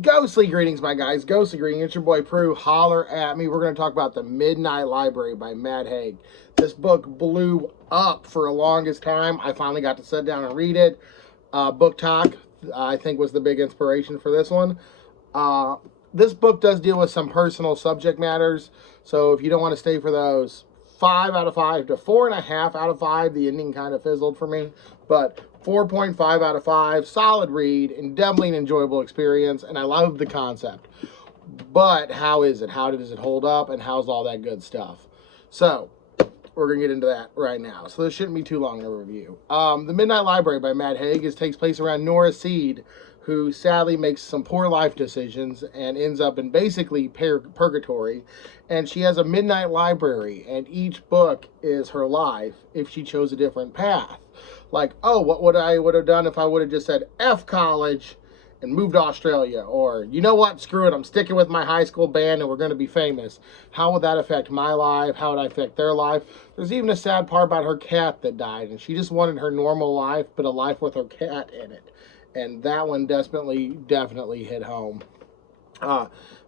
Ghostly greetings, my guys. Ghostly greetings. It's your boy Prue. Holler at me. We're going to talk about The Midnight Library by Matt Haig. This book blew up for the longest time. I finally got to sit down and read it. Book Talk, I think, was the big inspiration for this one. This book does deal with some personal subject matters, so if you don't want to stay for those, 5 out of 5 to 4.5 out of 5. The ending kind of fizzled for me, but 4.5 out of 5. Solid read and definitely an enjoyable experience, and I love the concept. But how is it? How does it hold up, and how's all that good stuff? So we're going to get into that right now. So this shouldn't be too long to review. The Midnight Library by Matt Haig takes place around Nora Seed, who sadly makes some poor life decisions and ends up in basically purgatory. And she has a midnight library, and each book is her life if she chose a different path. Like, oh, what would I would have done if I would have just said F college and moved to Australia? Or, you know what, screw it, I'm sticking with my high school band and we're going to be famous. How would that affect my life? How would I affect their life? There's even a sad part about her cat that died, and she just wanted her normal life, but a life with her cat in it. And that one definitely hit home.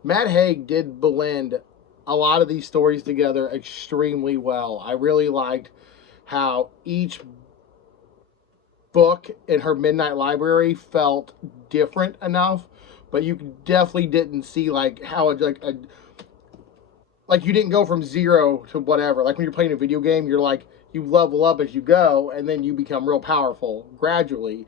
Matt Haig did blend a lot of these stories together extremely well. I really liked how each book in her Midnight Library felt different enough, but you definitely didn't see like how it like you didn't go from 0 to whatever. Like when you're playing a video game, you're like you level up as you go, and then you become real powerful gradually.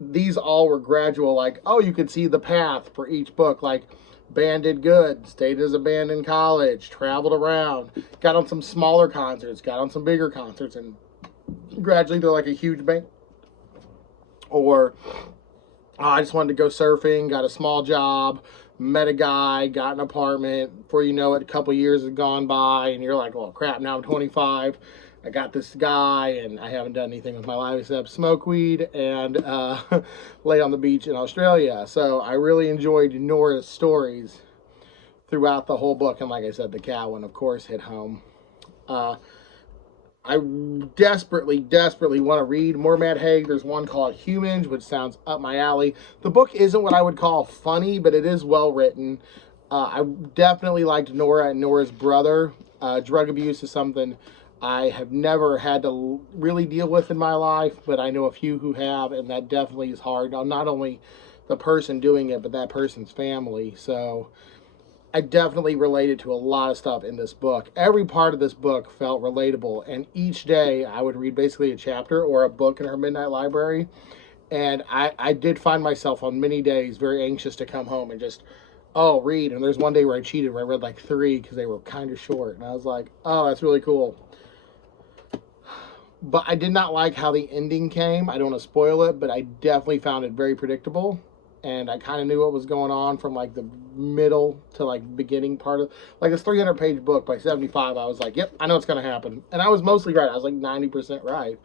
These all were gradual, like, oh, you could see the path for each book, like band did good, stayed as a band in college, traveled around, got on some smaller concerts, got on some bigger concerts, and gradually they're like a huge band. Or I just wanted to go surfing, got a small job, met a guy, got an apartment. Before you know it, a couple years have gone by, and you're like, well, crap, now I'm 25. I got this guy, and I haven't done anything with my life except smoke weed and lay on the beach in Australia. So I really enjoyed Nora's stories throughout the whole book. And like I said, the cat one, of course, hit home. I desperately want to read more Matt Haig. There's one called Humans, which sounds up my alley. The book isn't what I would call funny, but it is well written. I definitely liked Nora and Nora's brother. Drug abuse is something I have never had to really deal with in my life, but I know a few who have, and that definitely is hard. Not only the person doing it, but that person's family. So I definitely related to a lot of stuff in this book. Every part of this book felt relatable, and each day I would read basically a chapter or a book in her Midnight Library, and I did find myself on many days very anxious to come home and just, oh, read. And there's one day where I cheated, where I read like 3 because they were kind of short, and I was like, oh, that's really cool. But I did not like how the ending came. I don't want to spoil it, but I definitely found it very predictable. And I kind of knew what was going on from like the middle to like beginning part of like this 300-page book. By 75, I was like, yep, I know what's going to happen. And I was mostly right. I was like 90% right.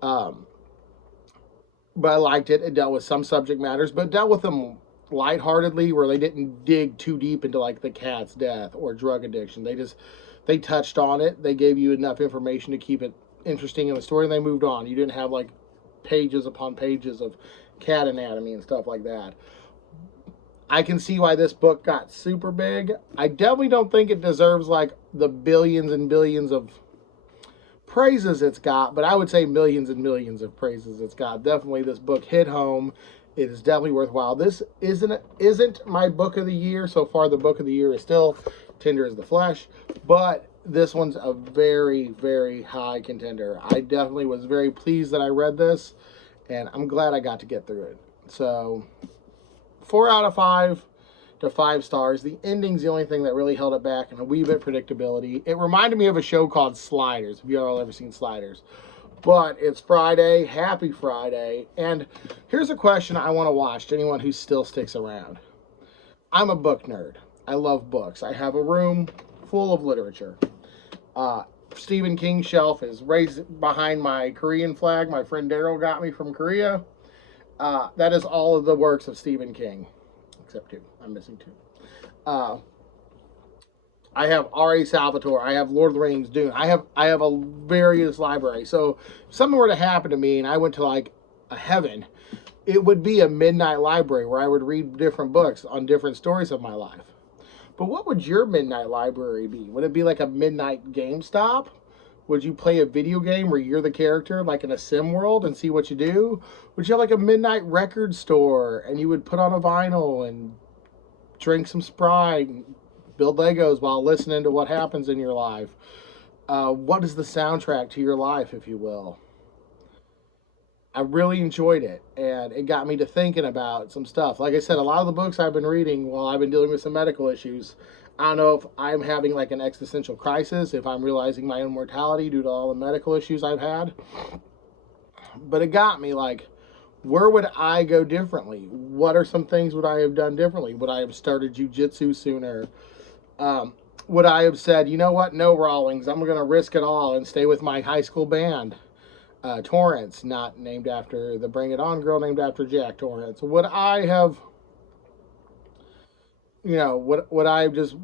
But I liked it. It dealt with some subject matters, but dealt with them lightheartedly, where they didn't dig too deep into like the cat's death or drug addiction. They touched on it. They gave you enough information to keep it interesting in the story, and they moved on. You didn't have like pages upon pages of cat anatomy and stuff like that. I can see why this book got super big. I definitely don't think it deserves like the billions and billions of praises it's got, but I would say millions and millions of praises it's got. Definitely this book hit home. It is definitely worthwhile. This isn't my book of the year. So far, the book of the year is still Tender as the Flesh, but this one's a very, very high contender. I definitely was very pleased that I read this, and I'm glad I got to get through it. So 4 out of 5 to 5 stars. The ending's the only thing that really held it back, and a wee bit predictability. It reminded me of a show called Sliders. Have you all ever seen Sliders? But it's Friday. Happy Friday. And here's a question I want to watch to anyone who still sticks around. I'm a book nerd. I love books. I have a room full of literature. Stephen King's shelf is raised behind my Korean flag. My friend Daryl got me from Korea. That is all of the works of Stephen King, except 2. I'm missing 2. I have R.A. Salvatore. I have Lord of the Rings, Dune. I have a various library. So if something were to happen to me and I went to like a heaven, it would be a midnight library where I would read different books on different stories of my life. But what would your midnight library be? Would it be like a midnight GameStop? Would you play a video game where you're the character, like in a sim world, and see what you do? Would you have like a midnight record store and you would put on a vinyl and drink some Sprite and build Legos while listening to what happens in your life? What is the soundtrack to your life, if you will? I really enjoyed it, and it got me to thinking about some stuff. Like I said, a lot of the books I've been reading while I've been dealing with some medical issues, I don't know if I'm having like an existential crisis, if I'm realizing my own mortality due to all the medical issues I've had. But it got me like, where would I go differently? What are some things would I have done differently? Would I have started jujitsu sooner? Would I have said, you know what, no Rawlings, I'm going to risk it all and stay with my high school band? Torrance, not named after the Bring It On girl, named after Jack Torrance. Would I have, would I have just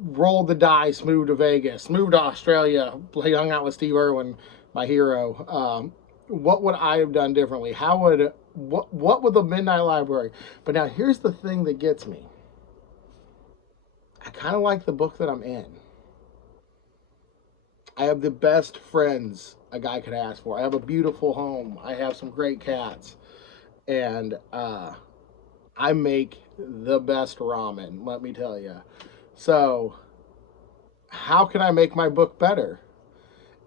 rolled the dice, moved to Vegas, moved to Australia, hung out with Steve Irwin, my hero? What would I have done differently? What would the Midnight Library? But now here's the thing that gets me. I kind of like the book that I'm in. I have the best friends a guy could ask for. I have a beautiful home. I have some great cats. And I make the best ramen, let me tell you. So, how can I make my book better?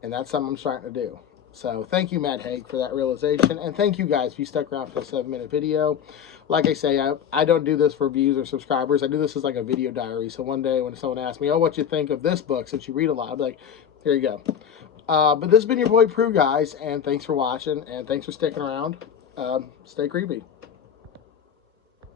And that's something I'm starting to do. So, thank you, Matt Haig, for that realization. And thank you guys if you stuck around for a 7-minute video. Like I say, I don't do this for views or subscribers. I do this as like a video diary. So one day when someone asks me, oh, what you think of this book since you read a lot, I'll be like, here you go. But this has been your boy Prue, guys. And thanks for watching. And thanks for sticking around. Stay creepy.